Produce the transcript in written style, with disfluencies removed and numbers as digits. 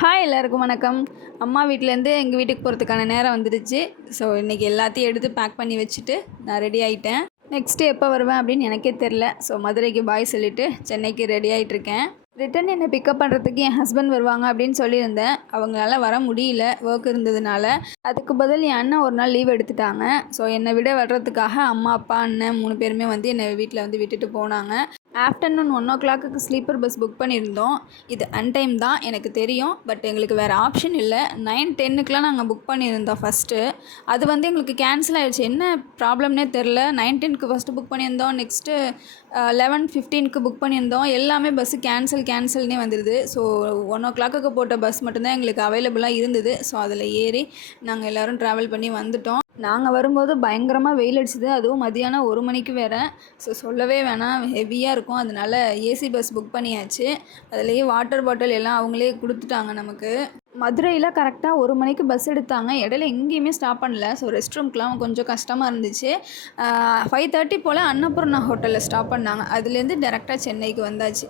Hi எல்லாருக்கும் வணக்கம். அம்மா வீட்டிலேருந்து எங்கள் வீட்டுக்கு போகிறதுக்கான நேரம் வந்துடுச்சு. ஸோ இன்றைக்கி எல்லாத்தையும் எடுத்து பேக் பண்ணி வச்சுட்டு நான் ரெடி ஆகிட்டேன். நெக்ஸ்ட்டு எப்போ வருவேன் அப்படின்னு எனக்கே தெரில. ஸோ மதுரைக்கு பாய் சொல்லிவிட்டு சென்னைக்கு ரெடி ஆகிட்ருக்கேன். ரிட்டன் என்னை பிக்கப் பண்ணுறதுக்கு என் ஹஸ்பண்ட் வருவாங்க அப்படின்னு சொல்லியிருந்தேன். அவங்களால வர முடியல, ஒர்க் இருந்ததுனால. அதுக்கு பதில் என் அண்ணன் ஒரு நாள் லீவ் எடுத்துட்டாங்க. ஸோ என்னை விட வர்றதுக்காக அம்மா, அப்பா, அண்ணன் 3 பேருமே வந்து என்னை வீட்டில் வந்து விட்டுட்டு போனாங்க. ஆஃப்டர்நூன் 1:00க்கு ஸ்லீப்பர் பஸ் புக் பண்ணியிருந்தோம். இது அன்டைம் தான் எனக்கு தெரியும். பட் எங்களுக்கு வேறு ஆப்ஷன் இல்லை. 9:10க்குலாம் நாங்கள் புக் பண்ணியிருந்தோம் ஃபஸ்ட்டு. அது வந்து எங்களுக்கு கேன்சல் ஆகிடுச்சு. என்ன ப்ராப்ளம்னே தெரில. 9:10க்கு ஃபஸ்ட்டு புக் பண்ணியிருந்தோம். நெக்ஸ்ட்டு 11:15க்கு புக் பண்ணியிருந்தோம். எல்லாமே பஸ்ஸு கேன்சல்னே வந்துடுது. ஸோ 1:00க்கு போட்ட பஸ் மட்டும்தான் எங்களுக்கு அவைலபிளாக இருந்தது. ஸோ அதில் ஏறி நாங்கள் எல்லோரும் ட்ராவல் பண்ணி வந்துட்டோம். நாங்கள் வரும்போது பயங்கரமாக வெயில் அடிச்சுது. அதுவும் மதியானம் 1 மணிக்கு வேறு. ஸோ சொல்லவே வேணாம், ஹெவியாக இருக்கும். அதனால ஏசி பஸ் புக் பண்ணியாச்சு. அதுலேயே வாட்டர் பாட்டில் எல்லாம் அவங்களே கொடுத்துட்டாங்க நமக்கு. மதுரையில் கரெக்டாக 1 மணிக்கு பஸ் எடுத்தாங்க. இடையில எங்கேயுமே ஸ்டாப் பண்ணல. ஸோ ரெஸ்ட் ரூம்க்கெலாம் கொஞ்சம் கஷ்டமாக இருந்துச்சு. 5:30 போல் அன்னபூர்ணா ஹோட்டலில் ஸ்டாப் பண்ணாங்க. அதுலேருந்து டேரெக்டாக சென்னைக்கு வந்தாச்சு.